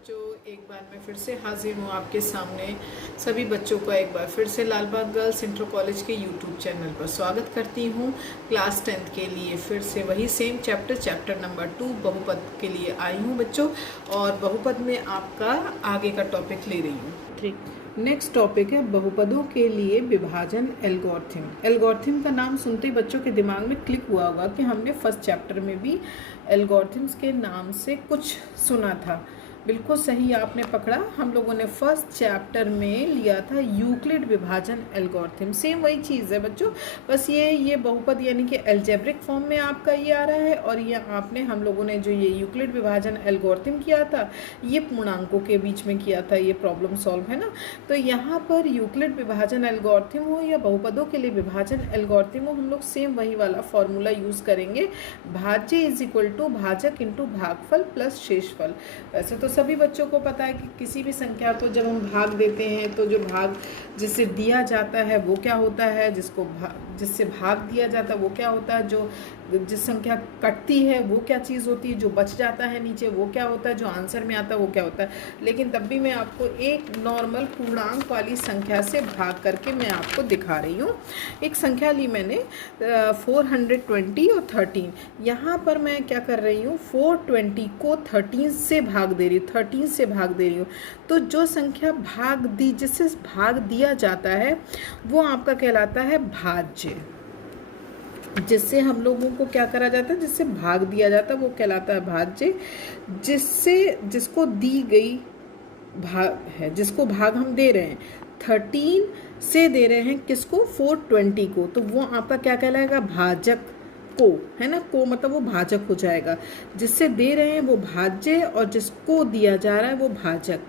बच्चों, एक बार मैं फिर से हाजिर हूँ आपके सामने। सभी बच्चों का एक बार फिर से लालबाग गर्ल्स इंटर कॉलेज के यूट्यूब चैनल पर स्वागत करती हूँ। क्लास 10th के लिए फिर से वही सेम चैप्टर नंबर 2 बहुपद के लिए आई हूँ बच्चों, और बहुपद में आपका आगे का टॉपिक ले रही हूँ। ठीक, नेक्स्ट टॉपिक है बहुपदों के लिए विभाजन एल्गोरिथम। एल्गोरिथम का नाम सुनते ही बच्चों के दिमाग में क्लिक हुआ होगा कि हमने फर्स्ट चैप्टर में भी एल्गोरिथम्स के नाम से कुछ सुना था। बिल्कुल सही आपने पकड़ा, हम लोगों ने फर्स्ट चैप्टर में लिया था यूक्लिड विभाजन एल्गोरिथम। सेम वही चीज़ है बच्चों, बस ये बहुपद यानी कि अलजेब्रिक फॉर्म में आपका ये आ रहा है, और ये आपने हम लोगों ने जो ये यूक्लिड विभाजन एल्गोरिथम किया था ये पूर्णांकों के बीच में किया था, ये प्रॉब्लम सॉल्व है ना। तो यहाँ पर यूक्लिड विभाजन एल्गोरिथम हो या बहुपदों के लिए विभाजन एल्गोरिथम हो, हम लोग सेम वही वाला फॉर्मूला यूज़ करेंगे, भाज्य इज इक्वल टू भाजक इंटू भागफल प्लस शेषफल। वैसे तो सभी बच्चों को पता है कि किसी भी संख्या को जब हम भाग देते हैं तो जो भाग जिससे दिया जाता है वो क्या होता है, जिससे भाग दिया जाता है वो क्या होता है, जो जिस संख्या कटती है वो क्या चीज़ होती है, जो बच जाता है नीचे वो क्या होता है, जो आंसर में आता है वो क्या होता है। लेकिन तब भी मैं आपको एक नॉर्मल पूर्णांक वाली संख्या से भाग करके मैं आपको दिखा रही हूँ। एक संख्या ली मैंने 420 और 13। यहाँ पर मैं क्या कर रही हूँ, 420 को 13 से भाग दे रही हूँ, 13 से भाग दे रही हूँ। तो जो संख्या जिससे भाग दिया जाता है वो आपका कहलाता है भाज्य। जिससे हम लोगों को क्या करा जाता है, जिससे भाग दिया जाता है वो कहलाता है भाज्य। जिसको दी गई भाग है, जिसको भाग हम दे रहे हैं 13 से दे रहे हैं, किसको, 420 को, तो वो आपका क्या कहलाएगा, भाजक को, है ना। को मतलब वो भाजक हो जाएगा। जिससे दे रहे हैं वो भाज्य और जिसको दिया जा रहा है वो भाजक।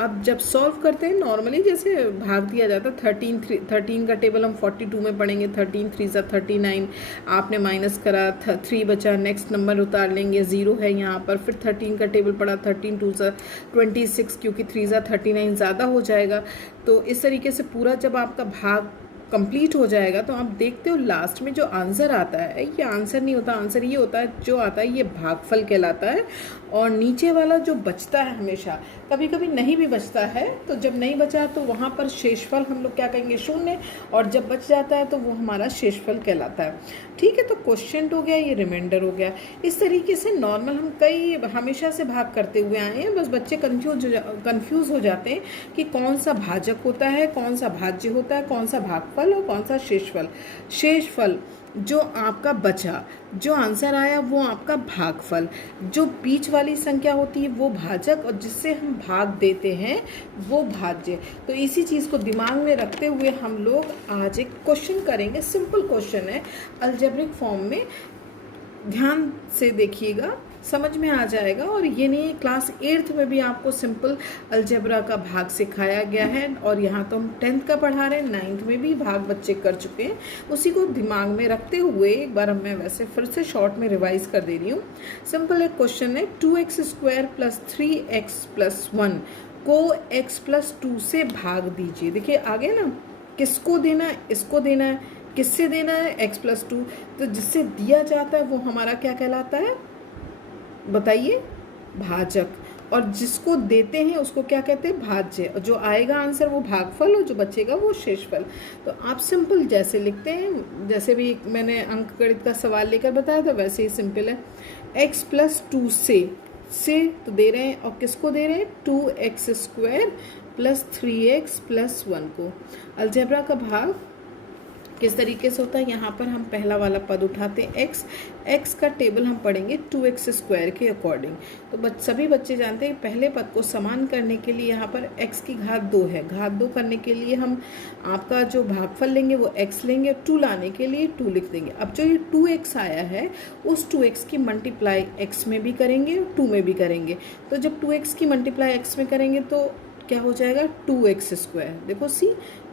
अब जब सॉल्व करते हैं नॉर्मली जैसे भाग दिया जाता है 13 का टेबल हम 42 में पढ़ेंगे, 13 3 सा 39, आपने माइनस करा 3 बचा, नेक्स्ट नंबर उतार लेंगे, 0 है यहाँ पर। फिर 13 का टेबल पढ़ा, 13 2 सा 26, क्योंकि 3 सा 39 ज़्यादा हो जाएगा। तो इस तरीके से पूरा जब आपका भाग कंप्लीट हो जाएगा तो आप देखते हो लास्ट में जो आंसर आता है, ये आंसर नहीं होता, आंसर ये होता है, जो आता है ये भागफल कहलाता है। और नीचे वाला जो बचता है, हमेशा कभी कभी नहीं भी बचता है, तो जब नहीं बचा तो वहाँ पर शेषफल हम लोग क्या कहेंगे, 0, और जब बच जाता है तो वो हमारा शेषफल कहलाता है। ठीक है, तो क्वोशिएंट हो गया, ये रिमाइंडर हो गया। इस तरीके से नॉर्मल हम हमेशा से भाग करते हुए आए हैं, बस बच्चे कंफ्यूज हो जाते हैं कि कौन सा भाजक होता है, कौन सा भाज्य होता है, कौन सा भागफल और कौन सा शेषफल। शेषफल जो आपका बचा, जो आंसर आया वो आपका भागफल, जो बीच वाली संख्या होती है वो भाजक, और जिससे हम भाग देते हैं वो भाज्य। तो इसी चीज़ को दिमाग में रखते हुए हम लोग आज एक क्वेश्चन करेंगे। सिंपल क्वेश्चन है, अलजेब्रिक फॉर्म में, ध्यान से देखिएगा, समझ में आ जाएगा। और ये नहीं, क्लास 8th में भी आपको सिंपल अलजेब्रा का भाग सिखाया गया है, और यहाँ तो हम 10th का पढ़ा रहे हैं, 9th में भी भाग बच्चे कर चुके हैं। उसी को दिमाग में रखते हुए एक बार मैं वैसे फिर से शॉर्ट में रिवाइज कर दे रही हूँ। सिंपल एक क्वेश्चन है, 2x² + 3x + 1 को x + 2 से भाग दीजिए। देखिए आगे ना, किसको देना है, इसको देना है, किससे देना है, x + 2। तो जिससे दिया जाता है वो हमारा क्या कहलाता है, बताइए, भाजक, और जिसको देते हैं उसको क्या कहते हैं, भाज्य। और जो आएगा आंसर वो भागफल, और जो बचेगा वो शेषफल। तो आप सिंपल जैसे लिखते हैं, जैसे भी मैंने अंकगणित का सवाल लेकर बताया था वैसे ही सिंपल है। x + 2 से तो दे रहे हैं, और किसको दे रहे हैं, 2x² + 3x + 1 को। अलजेब्रा का भाग किस तरीके से होता है, यहाँ पर हम पहला वाला पद उठाते हैं x का टेबल हम पढ़ेंगे 2x² के अकॉर्डिंग। तो सभी बच्चे जानते हैं पहले पद को समान करने के लिए यहाँ पर x की घात 2 है, घात 2 करने के लिए हम आपका जो भागफल लेंगे वो x लेंगे, 2 लाने के लिए 2 लिख देंगे। अब जो ये 2x आया है उस 2x की मल्टीप्लाई x में भी करेंगे, 2 में भी करेंगे। तो जब 2x की मल्टीप्लाई x में करेंगे तो क्या हो जाएगा, 2x²। देखो सी,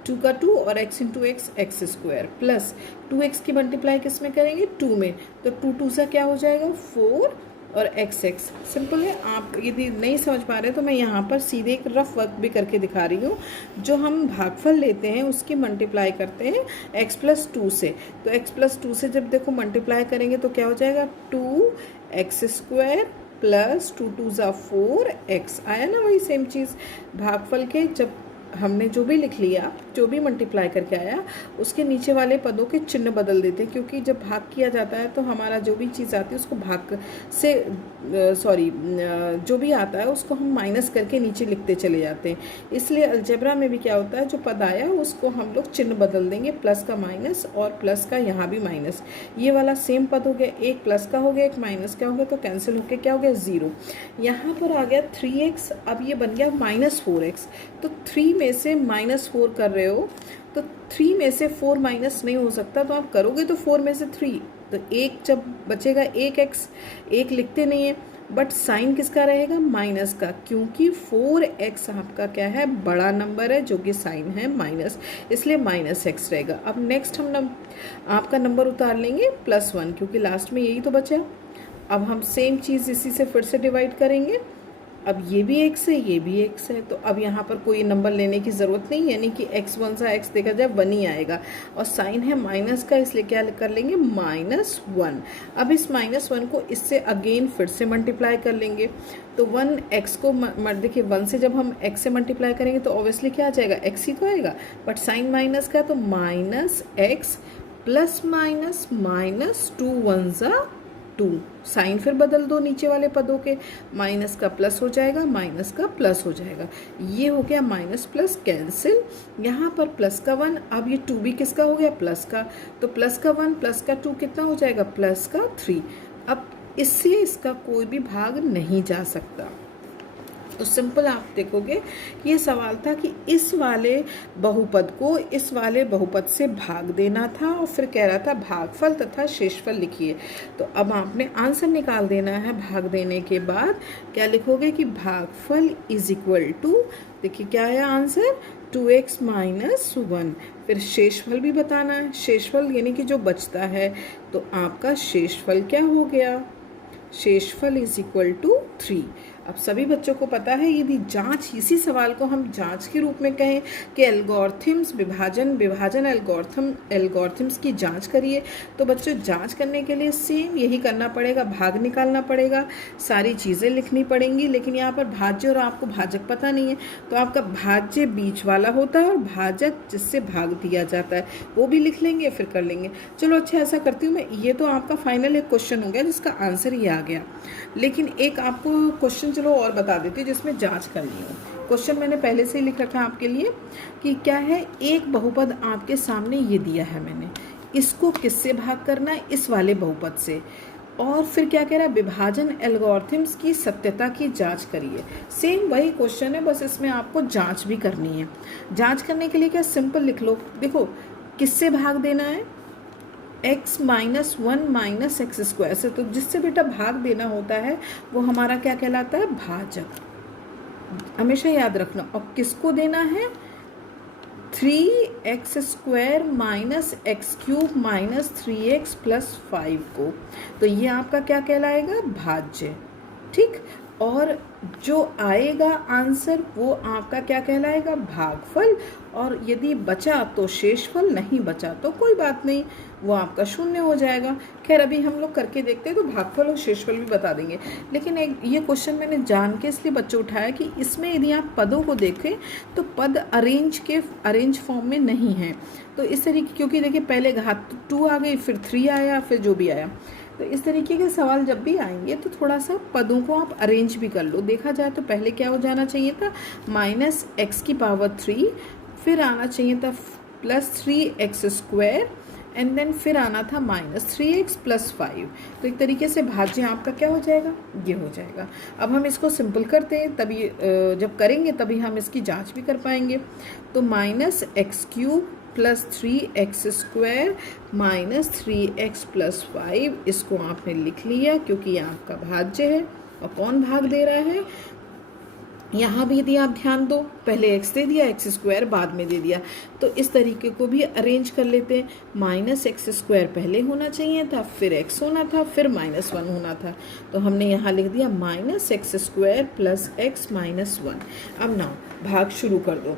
2 का 2 और x × x² प्लस 2x की मल्टीप्लाई किस में करेंगे, 2 में, तो 2 2 सा क्या हो जाएगा, 4 और x। सिंपल है। आप यदि नहीं समझ पा रहे तो मैं यहाँ पर सीधे एक रफ वर्क भी करके दिखा रही हूँ। जो हम भागफल लेते हैं उसकी मल्टीप्लाई करते हैं x + 2 से, तो x + 2 से जब देखो मल्टीप्लाई करेंगे तो क्या हो जाएगा, 2x² प्लस 2 2 ज़ा 4 x आया ना, वही सेम चीज़ भागफल के जब हमने जो भी लिख लिया, जो भी मल्टीप्लाई करके आया उसके नीचे वाले पदों के चिन्ह बदल देते हैं, क्योंकि जब भाग किया जाता है तो हमारा जो भी चीज़ आती है उसको भाग से जो भी आता है उसको हम माइनस करके नीचे लिखते चले जाते हैं। इसलिए अलजेब्रा में भी क्या होता है, जो पद आया उसको हम लोग चिन्ह बदल देंगे, प्लस का माइनस और प्लस का यहाँ भी माइनस। ये वाला सेम पद हो गया, एक प्लस का हो गया एक माइनस का हो गया, तो कैंसिल होके क्या हो गया 0। यहाँ पर आ गया 3x, अब ये बन गया -4x। तो 3 में से -4 कर रहे हो तो 3 में से 4 माइनस नहीं हो सकता, तो आप करोगे तो 4 में से 3, तो एक जब बचेगा 1x, एक लिखते नहीं है, बट साइन किसका रहेगा माइनस का, क्योंकि 4x आपका क्या है बड़ा नंबर है जो कि साइन है माइनस, इसलिए -x रहेगा। अब नेक्स्ट हम आपका नंबर उतार लेंगे +1, क्योंकि लास्ट में यही तो बचा। अब हम सेम चीज़ इसी से फिर से डिवाइड करेंगे। अब ये भी x है, ये भी x है, तो अब यहाँ पर कोई नंबर लेने की ज़रूरत नहीं, यानी कि x1 सा x देखा जाए 1 ही आएगा, और साइन है माइनस का, इसलिए क्या कर लेंगे -1। अब इस -1 को इससे अगेन फिर से मल्टीप्लाई कर लेंगे, तो 1x को देखिए 1 से जब हम x से मल्टीप्लाई करेंगे तो ऑब्वियसली क्या आ जाएगा x ही तो आएगा, बट साइन माइनस का, तो -x प्लस माइनस -2 1 ज़ा 2, साइन फिर बदल दो नीचे वाले पदों के, माइनस का प्लस हो जाएगा, माइनस का प्लस हो जाएगा, ये हो गया माइनस प्लस कैंसिल। यहाँ पर प्लस का 1, अब ये 2 भी किसका हो गया प्लस का, तो प्लस का 1 प्लस का 2 कितना हो जाएगा प्लस का 3। अब इससे इसका कोई भी भाग नहीं जा सकता। तो सिंपल आप देखोगे ये सवाल था कि इस वाले बहुपद को इस वाले बहुपद से भाग देना था, और फिर कह रहा था भागफल तथा शेषफल लिखिए। तो अब आपने आंसर निकाल देना है। भाग देने के बाद क्या लिखोगे कि भागफल इज इक्वल टू, देखिए क्या है आंसर 2x - 1। फिर शेषफल भी बताना है, शेषफल यानी कि जो बचता है, तो आपका शेषफल क्या हो गया, शेषफल इज इक्वल टू 3। अब सभी बच्चों को पता है, यदि जांच, इसी सवाल को हम जांच के रूप में कहें कि एल्गोरिथम्स विभाजन एल्गोरिथम्स की जांच करिए, तो बच्चों जांच करने के लिए सेम यही करना पड़ेगा, भाग निकालना पड़ेगा, सारी चीज़ें लिखनी पड़ेंगी। लेकिन यहाँ पर भाज्य और आपको भाजक पता नहीं है, तो आपका भाज्य बीच वाला होता है और भाजक जिससे भाग दिया जाता है वो भी लिख लेंगे, फिर कर लेंगे। चलो अच्छा ऐसा करती हूँ मैं, ये तो आपका फाइनल एक क्वेश्चन हो गया जिसका आंसर ये आ गया, लेकिन एक आपको क्वेश्चन चलो और बता देती हूँ जिसमें जांच करनी हो। क्वेश्चन मैंने पहले से ही लिख रखा है आपके लिए कि क्या है, एक बहुपद आपके सामने ये दिया है मैंने, इसको किससे भाग करना है, इस वाले बहुपद से, और फिर क्या कह रहा है विभाजन एल्गोरिथम्स की सत्यता की जांच करिए। सेम वही क्वेश्चन है, बस इसमें आपको जांच भी करनी है। जांच करने के लिए क्या सिंपल लिख लो, देखो किससे भाग देना है, x - 1 - x² से, तो जिससे बेटा भाग देना होता है वो हमारा क्या कहलाता है भाजक, हमेशा याद रखना। और किसको देना है 3x² - x³ - 3x + 5 को, तो ये आपका क्या कहलाएगा भाज्य, ठीक। और जो आएगा आंसर वो आपका क्या कहलाएगा भागफल, और यदि बचा तो शेषफल, नहीं बचा तो कोई बात नहीं, वो आपका 0 हो जाएगा। खैर अभी हम लोग करके देखते हैं तो भागफल और शेषफल भी बता देंगे, लेकिन एक ये क्वेश्चन मैंने जान के इसलिए बच्चों उठाया कि इसमें यदि आप पदों को देखें तो पद अरेंज फॉर्म में नहीं है, तो इस तरीके, क्योंकि देखिए पहले घात 2 आ गई, फिर 3 आया, फिर जो भी आया, तो इस तरीके के सवाल जब भी आएंगे तो थोड़ा सा पदों को आप अरेंज भी कर लो। देखा जाए तो पहले क्या हो जाना चाहिए था -x⁻3, फिर आना चाहिए था +3x² एंड देन फिर आना था -3x + 5। तो एक तरीके से भाज्य आपका क्या हो जाएगा, ये हो जाएगा। अब हम इसको सिंपल करते हैं, तभी जब करेंगे तभी हम इसकी जांच भी कर पाएंगे। तो -x³ + 3x² - 3x + 5, इसको आपने लिख लिया क्योंकि ये आपका भाज्य है। और कौन भाग दे रहा है, यहाँ भी यदि आप ध्यान दो, पहले x दे दिया, x² बाद में दे दिया, तो इस तरीके को भी अरेंज कर लेते हैं। -x² पहले होना चाहिए था, फिर x होना था, फिर -1 होना था, तो हमने यहाँ लिख दिया -x² + x - 1। अब ना भाग शुरू कर दो।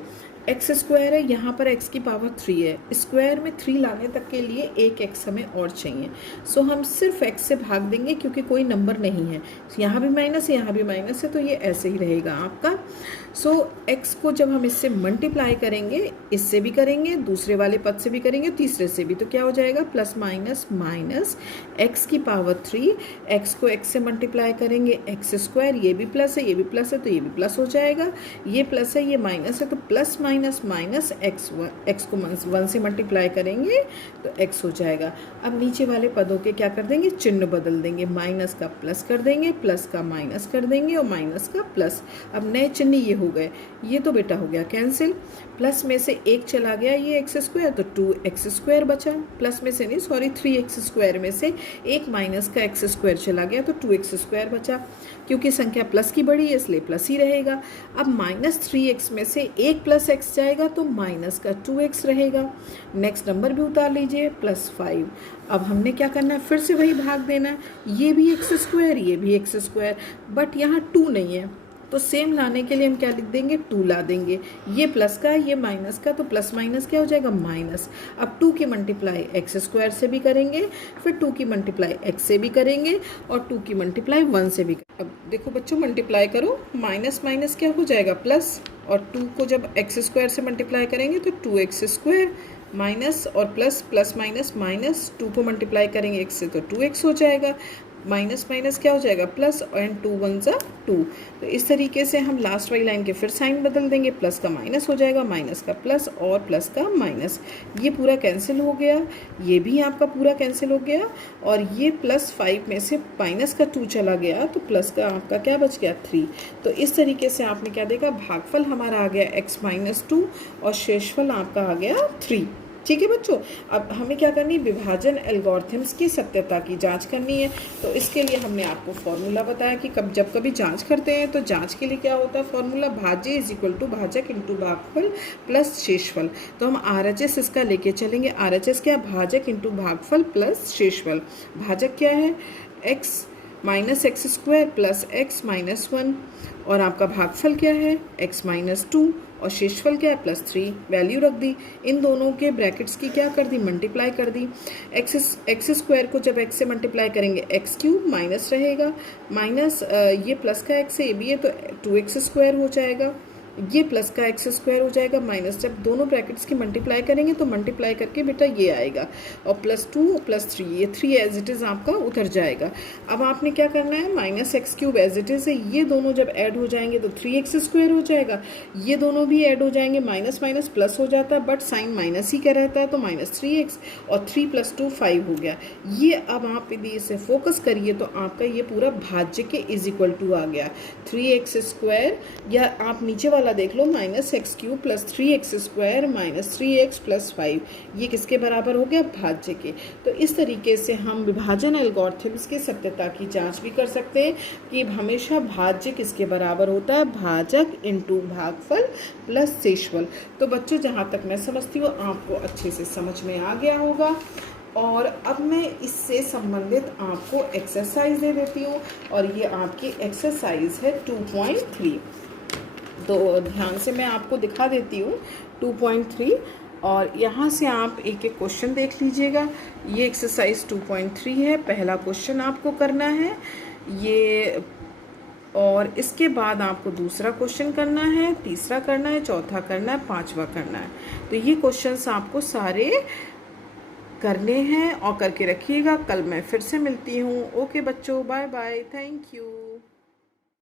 एक्स स्क्वायर है, यहाँ पर एक्स की पावर 3 है, स्क्वायर में 3 लाने तक के लिए एक एक्स हमें और चाहिए। सो हम सिर्फ एक्स से भाग देंगे क्योंकि कोई नंबर नहीं है, यहाँ भी माइनस है यहाँ भी माइनस है, तो ये ऐसे ही रहेगा आपका। सो एक्स को जब हम इससे मल्टीप्लाई करेंगे, इससे भी करेंगे, दूसरे वाले पद से भी करेंगे, तीसरे से भी, तो क्या हो जाएगा प्लस माइनस माइनस एक्स की पावर 3, एक्स को एक्स से मल्टीप्लाई करेंगे एक्स स्क्वायर, ये भी प्लस है ये भी प्लस है तो ये भी प्लस हो जाएगा, ये प्लस है ये माइनस है तो प्लस माइनस माइनस एक्स को 1 से मल्टीप्लाई करेंगे तो एक्स हो जाएगा। अब नीचे वाले पदों के क्या कर देंगे, चिन्ह बदल देंगे, माइनस का प्लस कर देंगे, प्लस का माइनस कर देंगे और माइनस का प्लस। अब नए चिन्ह ये हो गए, ये तो बेटा हो गया कैंसिल, प्लस में से एक चला गया ये एक्स स्क्वायर तो 2x स्क्वायर बचा, प्लस में से नहीं सॉरी 3x स्क्वायर में से एक माइनस का एक्स स्क्वायर चला गया तो 2x स्क्वायर बचा, क्योंकि संख्या प्लस की बड़ी है इसलिए प्लस ही रहेगा। अब माइनस 3x में से एक प्लस x जाएगा तो माइनस का 2x रहेगा। नेक्स्ट नंबर भी उतार लीजिए प्लस 5। अब हमने क्या करना है, फिर से वही भाग देना है, ये भी एक्स स्क्वायर ये भी एक्स स्क्वायर, बट यहाँ 2 नहीं है तो सेम लाने के लिए हम क्या लिख देंगे 2 ला देंगे, ये प्लस का ये माइनस का तो प्लस माइनस क्या हो जाएगा माइनस। अब 2 की मल्टीप्लाई एक्स स्क्वायर से भी करेंगे, फिर 2 की मल्टीप्लाई एक्स से भी करेंगे और 2 की मल्टीप्लाई 1 से भी। अब देखो बच्चों मल्टीप्लाई करो, माइनस माइनस क्या हो जाएगा प्लस, और 2 को जब एक्स स्क्वायर से मल्टीप्लाई करेंगे तो 2x स्क्वायर माइनस और प्लस, प्लस माइनस माइनस, 2 को मल्टीप्लाई करेंगे x से तो 2x हो जाएगा, माइनस माइनस क्या हो जाएगा प्लस एंड 2 1 जा 2। तो इस तरीके से हम लास्ट वाली लाइन के फिर साइन बदल देंगे, प्लस का माइनस हो जाएगा, माइनस का प्लस और प्लस का माइनस, ये पूरा कैंसिल हो गया, ये भी आपका पूरा कैंसिल हो गया, और ये प्लस 5 में से माइनस का 2 चला गया तो प्लस का आपका क्या बच गया 3। तो इस तरीके से आपने क्या देखा, भागफल हमारा आ गया x-2 और शेषफल आपका आ गया 3। ठीक है बच्चों, अब हमें क्या करनी है, विभाजन एल्गोरिथम्स की सत्यता की जांच करनी है। तो इसके लिए हमने आपको फॉर्मूला बताया कि जब कभी जांच करते हैं तो जांच के लिए क्या होता है फॉर्मूला, भाज्य इज इक्वल टू भाजक इंटू भागफल प्लस शेषफल। तो हम RHS इसका लेके चलेंगे, RHS क्या, भाजक इंटू भागफल प्लस शेषफल। भाजक क्या है x minus x square plus x minus 1, और आपका भागफल क्या है x-2 और शेषफल क्या है +3। वैल्यू रख दी, इन दोनों के ब्रैकेट्स की क्या कर दी, मल्टीप्लाई कर दी। एक्स स्क्वायर को जब x से मल्टीप्लाई करेंगे एक्स क्यूब माइनस रहेगा, माइनस ये प्लस का x है ये भी है तो 2x स्क्वायर हो जाएगा, ये प्लस का एक्स स्क्वायर हो जाएगा, माइनस जब दोनों ब्रैकेट्स की मल्टीप्लाई करेंगे तो मल्टीप्लाई करके बेटा ये आएगा, और +2 +3 ये 3 एज इट इज़ आपका उतर जाएगा। अब आपने क्या करना है, minus x cube as it is है, ये दोनों जब ऐड हो जाएंगे तो 3x स्क्वायर हो जाएगा, ये दोनों भी ऐड हो जाएंगे, माइनस माइनस प्लस हो जाता है बट साइन माइनस ही का रहता है तो -3x और 3 + 2 5 हो गया। ये अब आप यदि इसे फोकस करिए तो आपका ये पूरा भाज्य के इज इक्वल टू आ गया 3x स्क्वायर, या आप नीचे वाला देख लो -x³ + 3x स्क्वायर -3x + 5, ये किसके बराबर हो गया, भाज्य के। तो इस तरीके से हम विभाजन एल्गोरिथम्स की सत्यता की जांच भी कर सकते हैं कि हमेशा भाज्य किसके बराबर होता है, भाजक इंटू भागफल प्लस शेषफल। तो बच्चों जहाँ तक मैं समझती हूँ आपको अच्छे से समझ में आ गया होगा, और अब मैं इससे संबंधित आपको एक्सरसाइज दे देती हूँ, और ये आपकी एक्सरसाइज है 2.3। तो ध्यान से मैं आपको दिखा देती हूँ 2.3, और यहाँ से आप एक एक क्वेश्चन देख लीजिएगा। ये एक्सरसाइज 2.3 है, पहला क्वेश्चन आपको करना है ये, और इसके बाद आपको दूसरा क्वेश्चन करना है, तीसरा करना है, चौथा करना है, पांचवा करना है। तो ये क्वेश्चंस आपको सारे करने हैं और करके रखिएगा। कल मैं फिर से मिलती हूँ। ओके बच्चों, बाय बाय, थैंक यू।